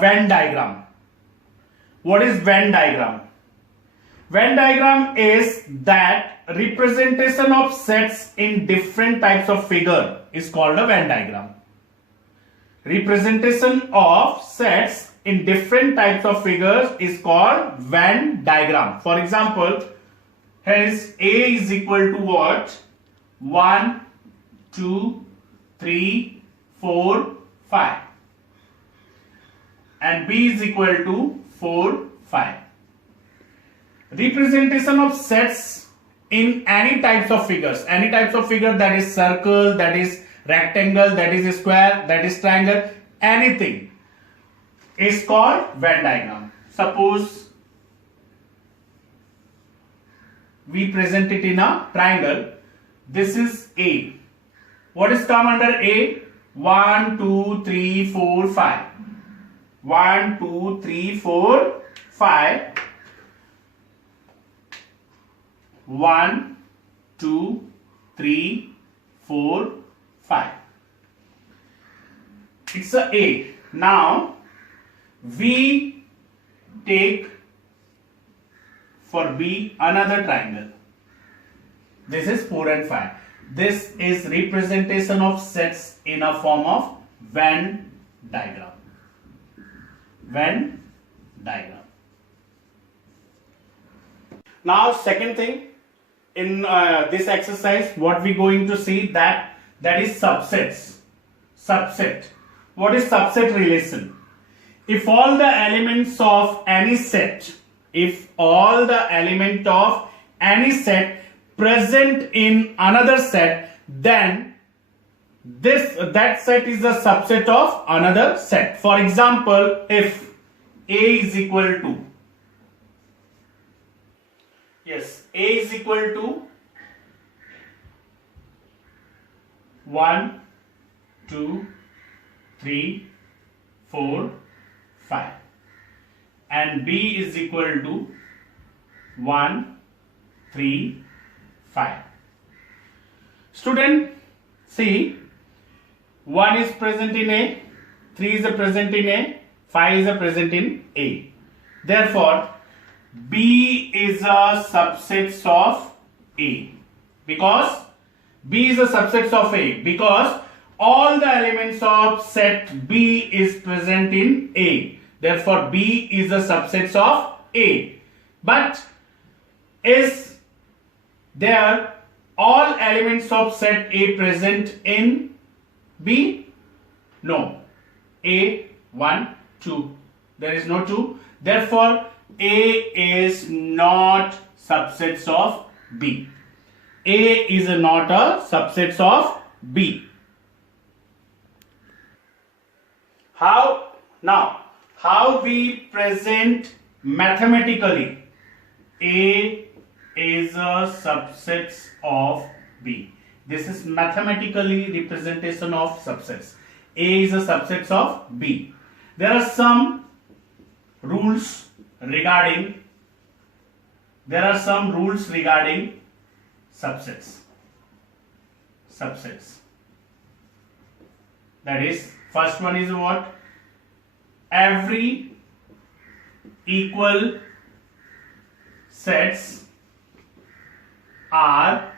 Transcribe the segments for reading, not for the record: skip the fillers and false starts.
Venn diagram. What is Venn diagram? Venn diagram is that representation of sets in different types of figure is called a Venn diagram. Representation of sets in different types of figures is called Venn diagram. For example, hence A is equal to what? 1, 2, 3, 4, 5. And B is equal to 4, 5. Representation of sets in any types of figures, any types of figure, that is circle, that is rectangle, that is square, that is triangle, anything is called Venn diagram. Suppose we present it in a triangle. This is A. What is come under A? 1, 2, 3, 4, 5. 1, 2, 3, 4, 5. 1, 2, 3, 4, 5. It's a A. Now we take for B another triangle. This is 4 and 5. This is representation of sets in a form of Venn diagram. Venn diagram. Now second thing in this exercise, what we going to see that is subsets. Subset. What is subset relation? If all the elements of any set, if all the element of any set present in another set, then that set is a subset of another set. For example, if A is equal to, yes, A is equal to 1, 2, 3, 4, 5 and B is equal to 1, 3, 5. Student, see, 1 is present in A, 3 is present in A, 5 is present in A. Therefore, B is a subset of A. Because B is a subset of A, because all the elements of set B is present in A. Therefore, B is a subset of A. But is there all elements of set A present in B? No. A, 1, 2. There is no 2. Therefore, A is not subsets of B. A is not a subset of B. How we present mathematically A is a subset of B. This is mathematically representation of subsets. A is a subset of B. There are some rules regarding subsets. That is, first one is what? Every equal sets are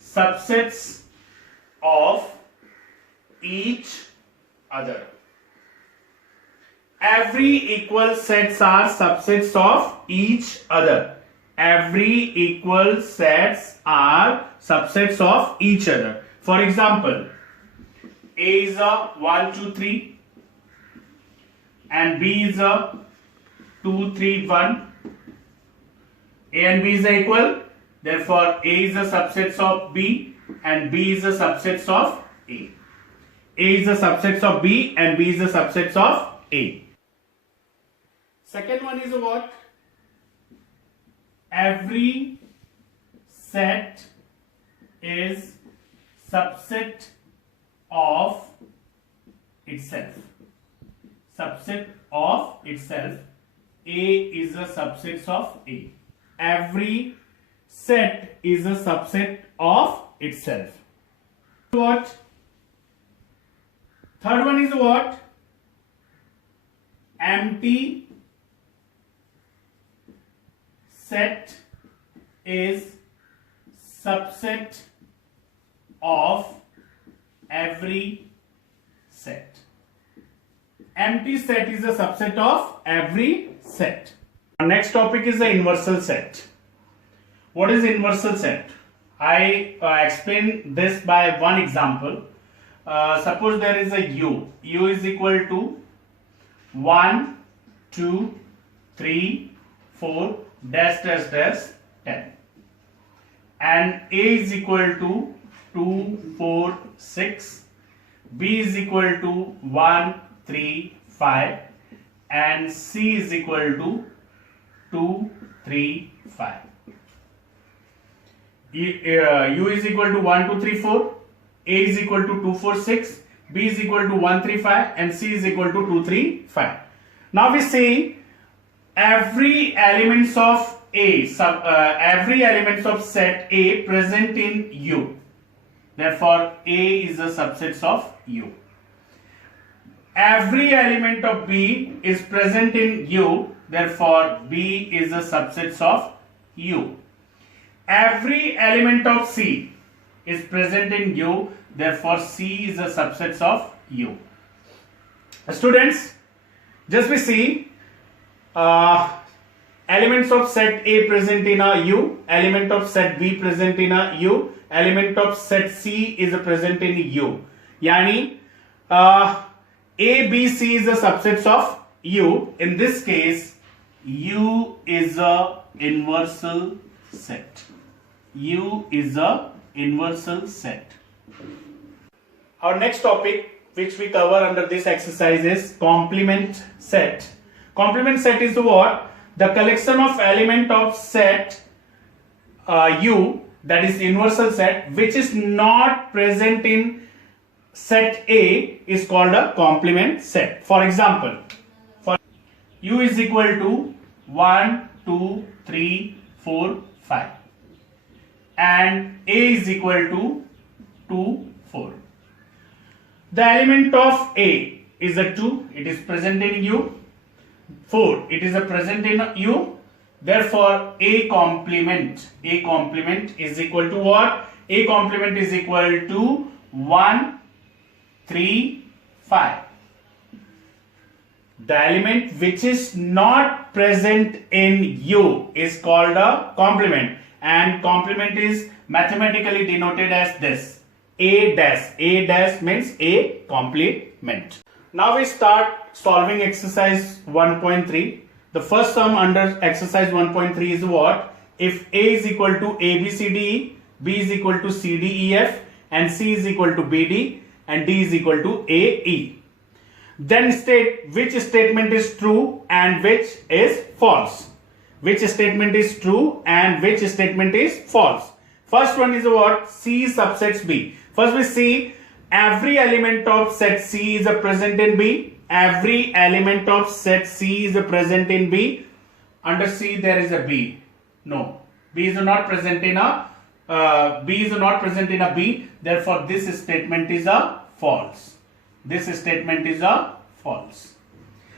subsets of each other. Every equal sets are subsets of each other. Every equal sets are subsets of each other. For example, A is a 1, 2, 3 and B is a 2, 3, 1. A and B is equal. Therefore, A is a subset of B and B is a subset of A. A is a subset of B and B is a subset of A. Second one is what? Every set is subset of itself. Subset of itself. A is a subset of A. Every set is a subset of itself. What? Third one is what? empty set is subset of every set. Empty set is a subset of every set. Our next topic is the inversal set. What is inversal set? I explain this by one example. Suppose there is a u. U is equal to 1, 2, 3, 4, dash dash dash 10. And A is equal to 2, 4, 6. B is equal to 1, 3, 5. And C is equal to 2, 3, 5. U is equal to 1, 2, 3, 4. A is equal to 2, 4, 6. B is equal to 1, 3, 5. And C is equal to 2, 3, 5. Now we see every elements of every elements of set A present in U. Therefore, A is a subset of U. Every element of B is present in U. Therefore, B is a subset of U. Every element of C is present in U. Therefore, C is a subset of U. Students, just we see elements of set A present in a U, element of set B present in a U, element of set C is present in U. Yani A, B, C is a subset of U. In this case, U is a inversal set. U is a inversal set. Our next topic which we cover under this exercise is complement set. Complement set is what? The collection of element of set U, that is inversal set, which is not present in set A is called a complement set. For example, for U is equal to 1, 2, 3, 4, 5 and A is equal to 2, 4. The element of A is a 2, it is present in U. 4, it is a present in U. Therefore, A complement is equal to what? A complement is equal to 1, 3, 5. The element which is not present in U is called a complement, and complement is mathematically denoted as this: A dash. A dash means A complement. Now we start solving exercise 1.3. The first sum under exercise 1.3 is what? If A is equal to ABCDE, B is equal to CDEF, and C is equal to BD, and D is equal to AE. Then state which statement is true and which is false. Which statement is true and which statement is false. First one is what? C subsets B. First we see every element of set C is present in B. Every element of set C is present in B. Under C there is a B. No, B is not present in a B is not present in a B. Therefore, this statement is a false. This statement is a false.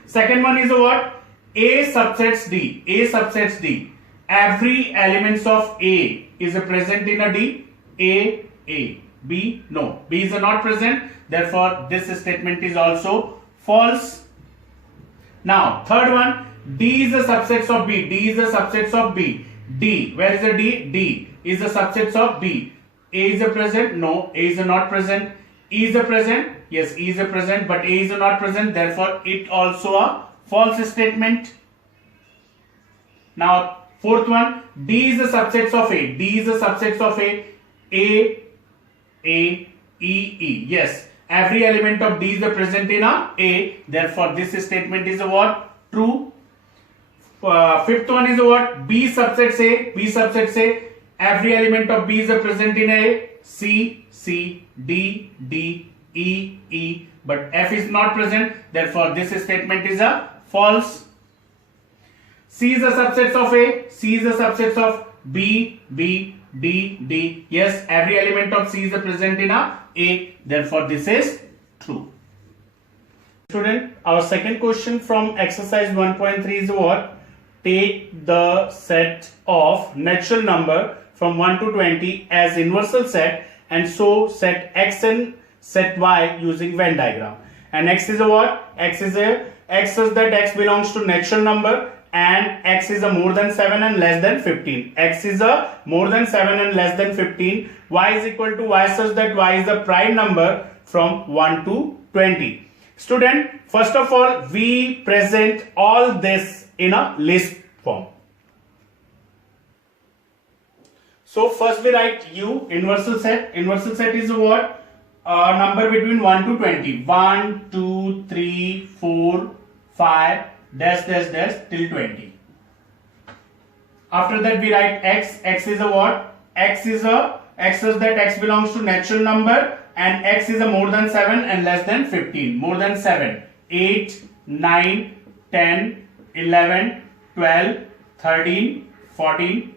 Second one is what? A subsets D. A subsets D. Every elements of A is present in a D. A. B, no. B is not present. Therefore, this statement is also false. Now, third one, D is a subset of B. D is a subset of B. D, where is the D? D is a subset of B. A is a present? No. A is not present. E is a present? Yes, E is a present, but A is not present. Therefore, it also a false statement. Now, fourth one, D is a subset of A. D is a subset of A. A, E. Yes, every element of D is present in A. Therefore, this statement is what? True. Fifth one is what? B subsets A. B subsets A. Every element of B is present in A. C, D, E. But F is not present. Therefore, this statement is a false. C is a subset of A. C is a subset of B, D. Yes, every element of C is present in A. Therefore, this is true. Student, our second question from exercise 1.3 is what? Take the set of natural number from 1 to 20 as inversal set and so set x and set y using Venn diagram. And x is a what? X is that x belongs to natural number and x is a more than 7 and less than 15. X is a more than 7 and less than 15. Y is equal to y such that y is the prime number from 1 to 20. Student, first of all, we present all this in a list form. So first we write U, inversal set. Inversal set is what? A number between 1 to 20. 1, 2, 3, 4, 5, dash, dash, dash till 20. After that we write X. X is a what? X is that X belongs to natural number and X is a more than 7 and less than 15. More than 7. 8, 9, 10, 11, 12, 13, 14.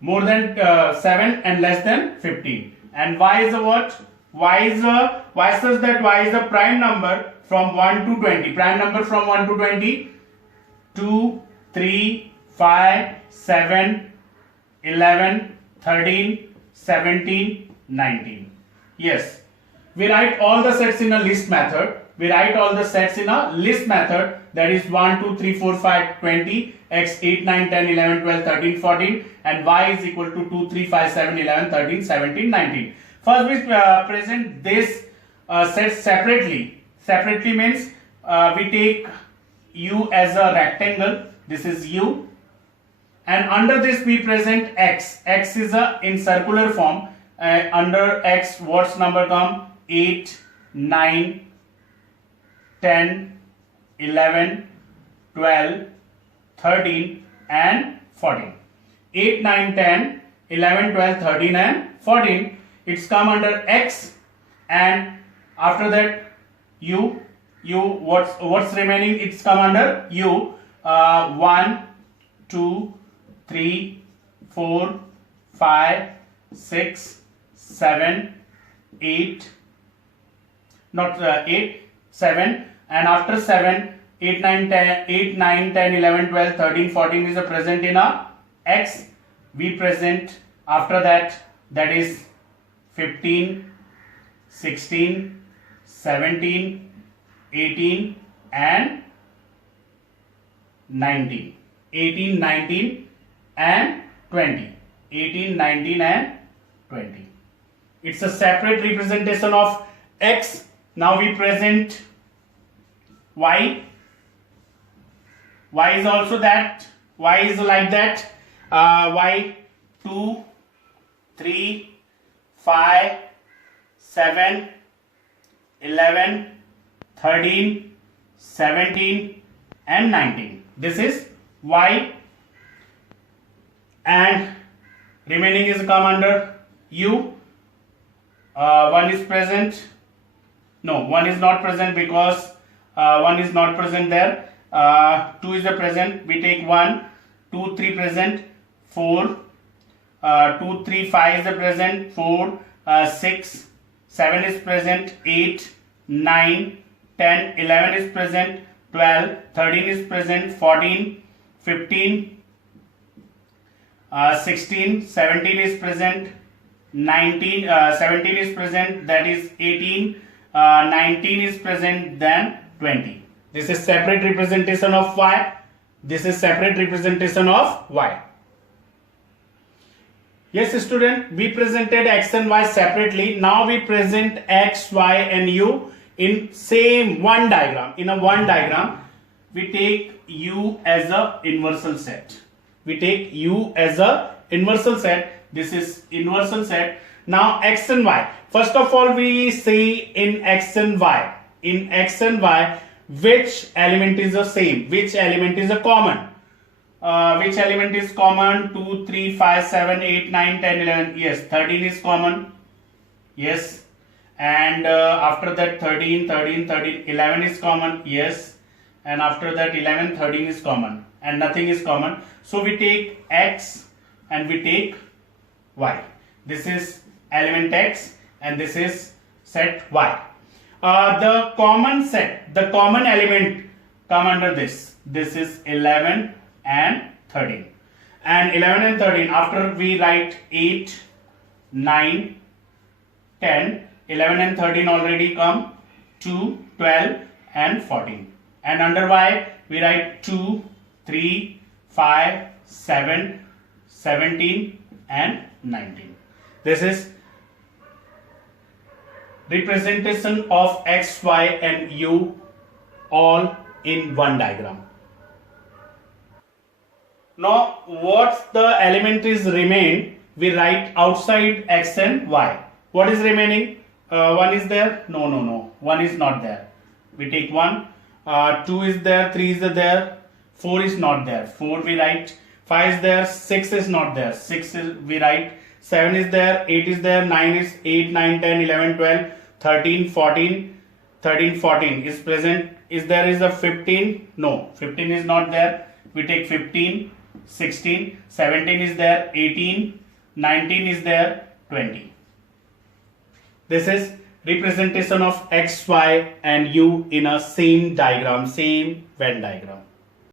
More than 7 and less than 15. And Y is a what? Y says that Y is the prime number from 1 to 20. Prime number from 1 to 20. 2, 3, 5, 7, 11, 13, 17, 19. Yes. We write all the sets in a list method. That is 1, 2, 3, 4, 5, 20. X 8, 9, 10, 11, 12, 13, 14. And Y is equal to 2, 3, 5, 7, 11, 13, 17, 19. First we present this set separately. Separately means we take U as a rectangle. This is U. And under this we present X. X is in circular form. Under X, what's number come? 8, 9, 10, 11, 12, 13 and 14. 8, 9, 10, 11, 12, 13 and 14. It's come under X and after that U. What's remaining? It's come under U. 1, 2, 3, 4, 5, 6, 7, 8, not 8, 7 and after 7, 8, 9, 10, 11, 12, 13, 14 is a present in a X. We present after that is 15, 16, 17, 18 and 19. 18, 19 and 20. 18, 19 and 20. It's a separate representation of X. Now we present Y. Y is also that. Y is like that. Y 2, 3, 5, 7, 11, 13, 17 and 19. This is Y and remaining is come under U. One is present. No, one is not present because one is not present there. 2 is the present. We take 1, 2, 3 present, 4, 2, 3, 5 is the present, 4, 6, 7 is present, 8, 9, 10, 11 is present, 12, 13 is present, 14, 15, 16, 17 is present, 19, 17 is present, that is 18, 19 is present, then 20. This is separate representation of Y. This is separate representation of Y. Yes, student, we presented X and Y separately. Now we present X, Y and U in same one diagram. In a one diagram, we take U as a inversal set. We take U as a inversal set. This is inversal set. Now X and Y. First of all, we see in X and Y. In X and Y, which element is the same? Which element is a common? Which element is common? 2, 3, 5, 7, 8, 9, 10, 11. Yes, 13 is common. Yes. And after that 13, 11 is common. Yes. And after that 11, 13 is common. And nothing is common. So we take X and we take Y. This is element X and this is set Y. The common set, the common element come under this. This is 11 and 13. And 11 and 13, after we write 8, 9, 10, 11 and 13 already come, 2, 12 and 14. And under y, we write 2, 3, 5, 7, 17 and 19. This is representation of x, y and u all in one diagram. Now what the element is remain, we write outside x and y. What is remaining? 1 is there? No. 1 is not there. We take 1. 2 is there, 3 is there, 4 is not there. 4 we write. 5 is there, 6 is not there. 6 is we write. 7 is there, 8 is there, 9 is 8, 9, 10, 11, 12, 13, 14. 13, 14 is present. Is there is a 15? No, 15 is not there. We take 15, 16, 17 is there, 18, 19 is there, 20. This is representation of x, y and u in a same diagram, same Venn diagram.